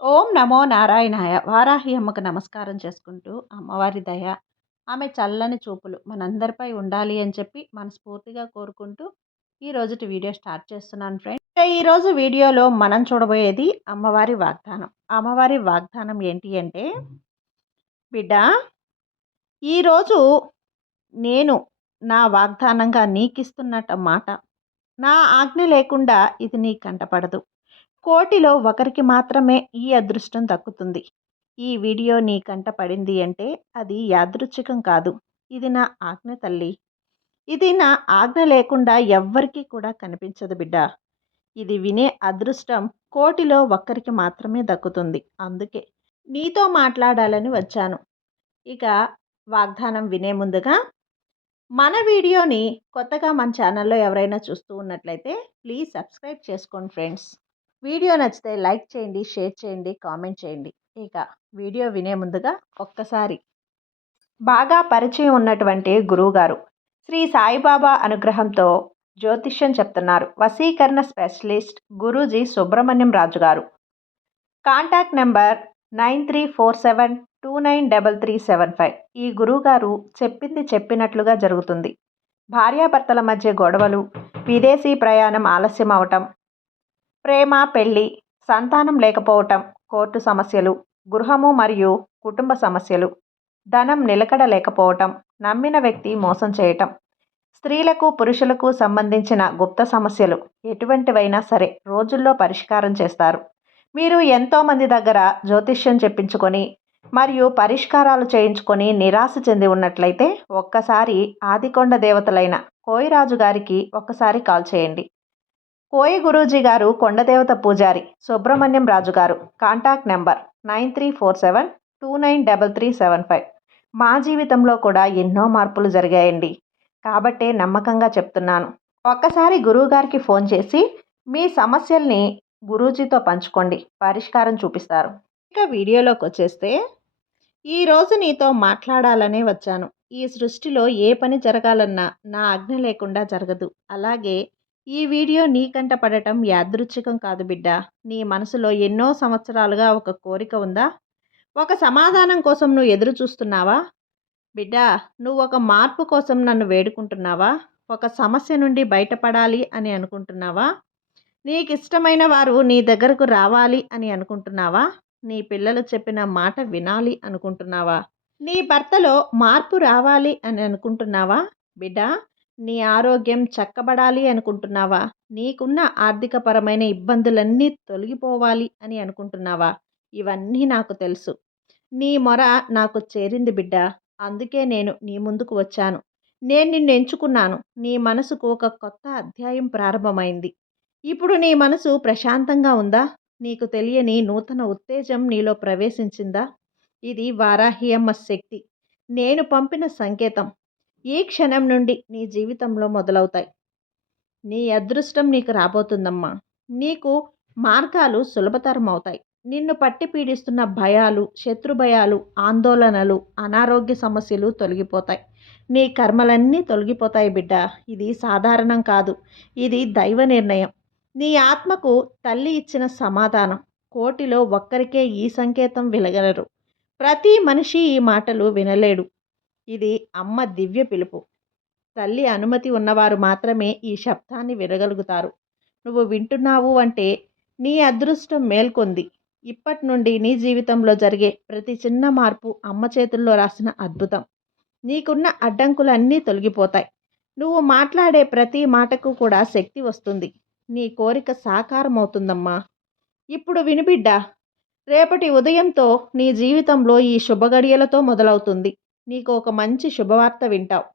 ఓం నమో నారాయణాయ. వారాహి అమ్మకు నమస్కారం చేసుకుంటూ అమ్మవారి దయ ఆమె చల్లని చూపులు మనందరిపై ఉండాలి అని చెప్పి మనస్ఫూర్తిగా కోరుకుంటూ ఈ రోజుటి వీడియో స్టార్ట్ చేస్తున్నాను ఫ్రెండ్ ఈరోజు వీడియోలో మనం చూడబోయేది అమ్మవారి వాగ్దానం. అమ్మవారి వాగ్దానం ఏంటి అంటే బిడ్డ ఈరోజు నేను నా వాగ్దానంగా నీకిస్తున్నట్టు మాట. నా ఆజ్ఞ లేకుండా ఇది నీ కంటపడదు కోటిలో ఒకరికి మాత్రమే ఈ అదృష్టం దక్కుతుంది. ఈ వీడియో నీ కంట పడింది అంటే అది యాదృచ్ఛికం కాదు. ఇది నా ఆజ్ఞ తల్లి. ఇది నా ఆజ్ఞ లేకుండా ఎవ్వరికీ కూడా కనిపించదు బిడ్డ. ఇది వినే అదృష్టం కోటిలో ఒక్కరికి మాత్రమే దక్కుతుంది. అందుకే నీతో మాట్లాడాలని వచ్చాను. ఇక వాగ్దానం వినే ముందుగా మన వీడియోని కొత్తగా మన ఛానల్లో ఎవరైనా చూస్తూ ఉన్నట్లయితే ప్లీజ్ సబ్స్క్రైబ్ చేసుకోండి ఫ్రెండ్స్. వీడియో నచ్చితే లైక్ చేయండి షేర్ చేయండి కామెంట్ చేయండి. ఇక వీడియో వినే ముందుగా ఒక్కసారి. బాగా పరిచయం ఉన్నటువంటి గురువుగారు శ్రీ సాయిబాబా అనుగ్రహంతో జ్యోతిష్యం చెప్తున్నారు. వసీకరణ specialist Guruji Subrahmanyam Raju garu contact number nine three four seven two nine double three seven five. ఈ గురువుగారు చెప్పింది చెప్పినట్లుగా జరుగుతుంది. భార్యాభర్తల మధ్య గొడవలు విదేశీ ప్రయాణం ఆలస్యం అవటం ప్రేమ పెళ్ళి సంతానం లేకపోవటం కోర్టు సమస్యలు గృహము మరియు కుటుంబ సమస్యలు ధనం నిలకడ లేకపోవటం నమ్మిన వ్యక్తి మోసం చేయటం స్త్రీలకు పురుషులకు సంబంధించిన గుప్త సమస్యలు ఎటువంటివైనా సరే రోజుల్లో పరిష్కారం చేస్తారు. మీరు ఎంతోమంది దగ్గర జ్యోతిష్యం చెప్పించుకొని మరియు పరిష్కారాలు చేయించుకొని నిరాశ చెంది ఉన్నట్లయితే ఒక్కసారి ఆదికొండ దేవతలైన కోయిరాజు గారికి ఒక్కసారి కాల్ చేయండి. కోయి గురూజీ గారు కొండదేవత పూజారి Subrahmanyam Raju garu. Contact number nine three four seven two nine double three seven five. మా జీవితంలో కూడా ఎన్నో మార్పులు జరిగాయండి. కాబట్టే నమ్మకంగా చెప్తున్నాను. ఒక్కసారి గురువుగారికి ఫోన్ చేసి మీ సమస్యల్ని గురూజీతో పంచుకోండి. పరిష్కారం చూపిస్తారు. ఇక వీడియోలోకి వచ్చేస్తే ఈరోజు నీతో మాట్లాడాలనే వచ్చాను. ఈ సృష్టిలో ఏ పని జరగాలన్నా నా ఆజ్ఞ లేకుండా జరగదు. అలాగే ఈ వీడియో నీకంట పడటం యాదృచ్ఛికం కాదు బిడ్డ. నీ మనసులో ఎన్నో సంవత్సరాలుగా ఒక కోరిక ఉందా? ఒక సమాధానం కోసం నువ్వు ఎదురు చూస్తున్నావా? బిడ్డ నువ్వు ఒక మార్పు కోసం నన్ను వేడుకుంటున్నావా? ఒక సమస్య నుండి బయటపడాలి అని అనుకుంటున్నావా? నీకు ఇష్టమైన వారు నీ దగ్గరకు రావాలి అని అనుకుంటున్నావా? నీ పిల్లలు చెప్పిన మాట వినాలి అనుకుంటున్నావా? నీ భర్తలో మార్పు రావాలి అని అనుకుంటున్నావా? బిడ్డ నీ ఆరోగ్యం చక్కబడాలి అనుకుంటున్నావా? నీకున్న ఆర్థికపరమైన ఇబ్బందులన్నీ తొలగిపోవాలి అని అనుకుంటున్నావా? ఇవన్నీ నాకు తెలుసు. నీ మొర నాకు చేరింది బిడ్డ. అందుకే నేను నీ ముందుకు వచ్చాను. నేను నిన్ను ఎంచుకున్నాను. నీ మనసుకు ఒక కొత్త అధ్యాయం ప్రారంభమైంది. ఇప్పుడు నీ మనసు ప్రశాంతంగా ఉందా? నీకు తెలియని నూతన ఉత్తేజం నీలో ప్రవేశించిందా? ఇది వారాహియమ్మ శక్తి. నేను పంపిన సంకేతం. ఈ క్షణం నుండి నీ జీవితంలో మొదలవుతాయి? నీ అదృష్టం నీకు రాబోతుందమ్మా. నీకు మార్గాలు సులభతరం అవుతాయి నిన్ను పట్టి పీడిస్తున్న భయాలు శత్రు భయాలు ఆందోళనలు అనారోగ్య సమస్యలు తొలగిపోతాయి. నీ కర్మలన్నీ తొలగిపోతాయి బిడ్డ. ఇది సాధారణం కాదు. ఇది దైవ నిర్ణయం. నీ ఆత్మకు తల్లి ఇచ్చిన సమాధానం. కోటిలో ఒక్కరికే ఈ సంకేతం వినగలరు ప్రతి మనిషి ఈ మాటలు వినలేడు. ఇది అమ్మ దివ్య పిలుపు. తల్లి అనుమతి ఉన్నవారు మాత్రమే ఈ శబ్దాన్ని వినగలుగుతారు. నువ్వు వింటున్నావు అంటే నీ అదృష్టం మేల్కొంది. ఇప్పటి నుండి నీ జీవితంలో జరిగే ప్రతి చిన్న మార్పు అమ్మ చేతుల్లో రాసిన అద్భుతం. నీకున్న అడ్డంకులన్నీ తొలగిపోతాయి. నువ్వు మాట్లాడే ప్రతి మాటకు కూడా శక్తి వస్తుంది. నీ కోరిక సాకారం అవుతుందమ్మా ఇప్పుడు వినిబిడ్డా రేపటి ఉదయంతో నీ జీవితంలో ఈ శుభగడియలతో మొదలవుతుంది. నీకు ఒక మంచి శుభవార్త వింటావు.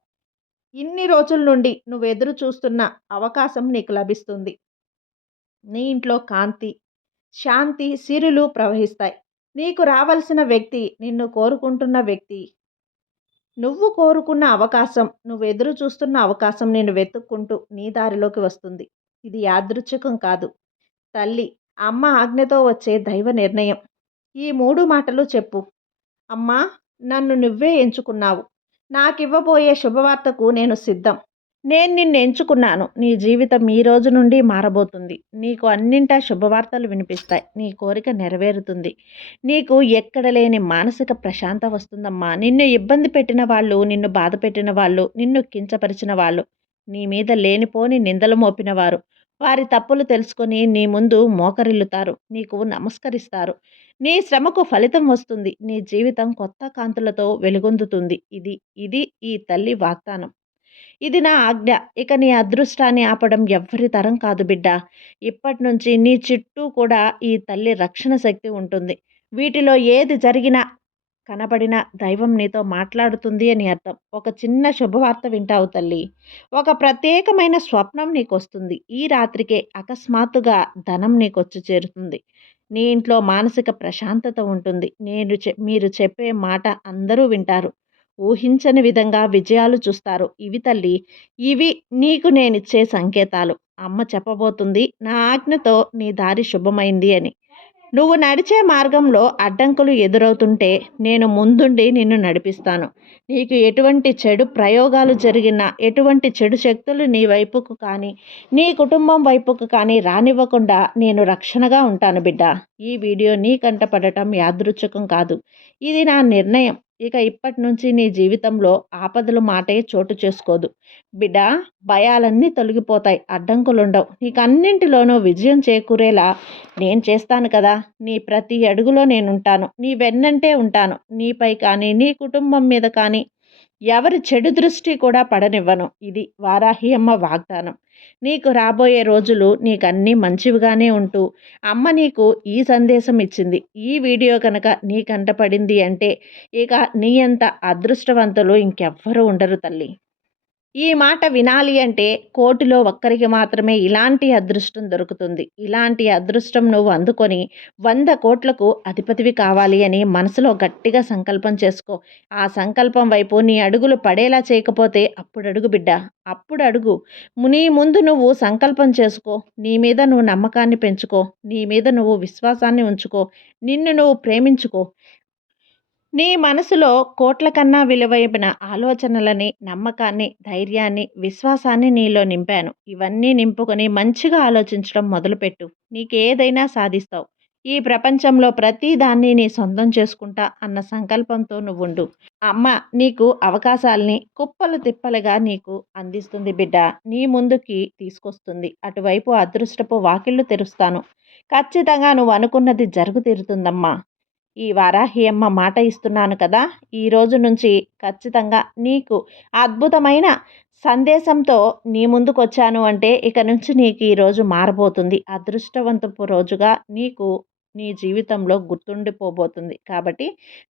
ఇన్ని రోజుల నుండి నువ్వు ఎదురు చూస్తున్న అవకాశం నీకు లభిస్తుంది. నీ ఇంట్లో కాంతి శాంతి సిరులు ప్రవహిస్తాయి. నీకు రావలసిన వ్యక్తి నిన్ను కోరుకుంటున్న వ్యక్తి నువ్వు కోరుకున్న అవకాశం నువ్వు ఎదురు చూస్తున్న అవకాశం నేను వెతుక్కుంటూ నీ దారిలోకి వస్తుంది. ఇది యాదృచ్ఛికం కాదు. తల్లి అమ్మ ఆజ్ఞతో వచ్చే దైవ నిర్ణయం. ఈ మూడు మాటలు చెప్పు. అమ్మా నన్ను నువ్వే ఎంచుకున్నావు. నాకివ్వబోయే శుభవార్తకు నేను సిద్ధం. నేను నిన్ను ఎంచుకున్నాను. నీ జీవితం ఈ రోజు నుండి మారబోతుంది. నీకు అన్నింటా శుభవార్తలు వినిపిస్తాయి. నీ కోరిక నెరవేరుతుంది. నీకు ఎక్కడ లేని మానసిక ప్రశాంత వస్తుందమ్మా. నిన్ను ఇబ్బంది పెట్టిన వాళ్ళు నిన్ను బాధ పెట్టిన వాళ్ళు నిన్ను కించపరిచిన వాళ్ళు నీ మీద లేనిపోని నిందలు మోపినవారు. వారి తప్పులు తెలుసుకొని నీ ముందు మోకరిల్లుతారు. నీకు నమస్కరిస్తారు. నీ శ్రమకు ఫలితం వస్తుంది. నీ జీవితం కొత్త కాంతులతో వెలుగొందుతుంది. ఇది ఇది ఈ తల్లి వాగ్దానం. ఇది నా ఆజ్ఞ. ఇక నీ అదృష్టాన్ని ఆపడం ఎవ్వరి తరం కాదు బిడ్డ. ఇప్పటి నుంచి నీ చుట్టూ కూడా ఈ తల్లి రక్షణ శక్తి ఉంటుంది. వీటిలో ఏది జరిగినా కనబడిన దైవం నీతో మాట్లాడుతుంది అని అర్థం. ఒక చిన్న శుభవార్త వింటావు తల్లి. ఒక ప్రత్యేకమైన స్వప్నం నీకు వస్తుంది ఈ రాత్రికే అకస్మాత్తుగా ధనం నీకు వచ్చి చేరుతుంది. నీ ఇంట్లో మానసిక ప్రశాంతత ఉంటుంది. నేను చె మీరు చెప్పే మాట అందరూ వింటారు. ఊహించని విధంగా విజయాలు చూస్తారు. ఇవి తల్లి ఇవి నీకు నేనిచ్చే సంకేతాలు. అమ్మ చెప్పబోతుంది నా ఆజ్ఞతో నీ దారి శుభమైంది అని. నువ్వు నడిచే మార్గంలో అడ్డంకులు ఎదురవుతుంటే నేను ముందుండి నిన్ను నడిపిస్తాను. నీకు ఎటువంటి చెడు ప్రయోగాలు జరిగినా ఎటువంటి చెడు శక్తులు నీ వైపుకు కానీ నీ కుటుంబం వైపుకు కానీ రానివ్వకుండా నేను రక్షణగా ఉంటాను బిడ్డ. ఈ వీడియో నీ కంటపడటం యాదృచ్ఛకం కాదు. ఇది నా నిర్ణయం. ఇక ఇప్పటి నుంచి నీ జీవితంలో ఆపదలు మాటే చోటు చేసుకోదు. బిడ్డ భయాలన్నీ తొలగిపోతాయి. అడ్డంకులుండవు. నీకు అన్నింటిలోనూ విజయం చేకూరేలా నేను చేస్తాను కదా. నీ ప్రతి అడుగులో నేనుంటాను. నీ వెన్నంటే ఉంటాను. నీపై కానీ నీ కుటుంబం మీద కానీ ఎవరి చెడు దృష్టి కూడా పడనివ్వను. ఇది వారాహి అమ్మ వాగ్దానం. నీకు రాబోయే రోజులు నీకన్నీ మంచివిగానే ఉంటూ అమ్మ నీకు ఈ సందేశం ఇచ్చింది. ఈ వీడియో కనుక నీకంటపడింది అంటే ఇక నీ అంత అదృష్టవంతులు ఇంకెవ్వరూ ఉండరు తల్లి. ఈ మాట వినాలి అంటే కోటిలో ఒక్కరికి మాత్రమే ఇలాంటి అదృష్టం దొరుకుతుంది. ఇలాంటి అదృష్టం నువ్వు అందుకొని వంద కోట్లకు అధిపతివి కావాలి అని మనసులో గట్టిగా సంకల్పం చేసుకో. ఆ సంకల్పం వైపు నీ అడుగులు పడేలా చేయకపోతే అప్పుడు అడుగు బిడ్డ. అప్పుడు అడుగు. నీ ముందు నువ్వు సంకల్పం చేసుకో. నీ మీద నువ్వు నమ్మకాన్ని పెంచుకో. నీ మీద నువ్వు విశ్వాసాన్ని ఉంచుకో. నిన్ను నువ్వు ప్రేమించుకో. నీ మనసులో కోట్ల కన్నా విలువైన ఆలోచనలని నమ్మకాన్ని ధైర్యాన్ని విశ్వాసాన్ని నీలో నింపాను. ఇవన్నీ నింపుకొని మంచిగా ఆలోచించడం మొదలుపెట్టు. నీకేదైనా సాధిస్తావు. ఈ ప్రపంచంలో ప్రతి దాన్ని నీ సొంతం చేసుకుంటా అన్న సంకల్పంతో నువ్వుండు. అమ్మ నీకు అవకాశాల్ని కుప్పలు తిప్పలుగా నీకు అందిస్తుంది బిడ్డ. నీ ముందుకి తీసుకొస్తుంది. అటువైపు అదృష్టపు వాకిళ్ళు తెరుస్తాను. ఖచ్చితంగా నువ్వు అనుకున్నది జరుగుతీరుతుందమ్మా ఈ వారాహి అమ్మ మాట ఇస్తున్నాను కదా ఈ రోజు నుంచి ఖచ్చితంగా నీకు అద్భుతమైన సందేశంతో నీ ముందుకు వచ్చాను అంటే ఇక నుంచి నీకు ఈరోజు మారబోతుంది. అదృష్టవంతపు రోజుగా నీకు నీ జీవితంలో గుర్తుండిపోబోతుంది. కాబట్టి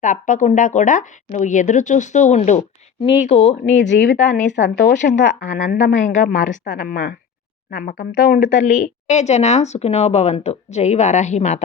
తప్పకుండా కూడా నువ్వు ఎదురు చూస్తూ ఉండు. నీకు నీ జీవితాన్ని సంతోషంగా ఆనందమయంగా మారుస్తానమ్మా. నమ్మకంతో ఉండు తల్లి. ఏ జన సుఖినోభవంతు జై వారాహి మాత.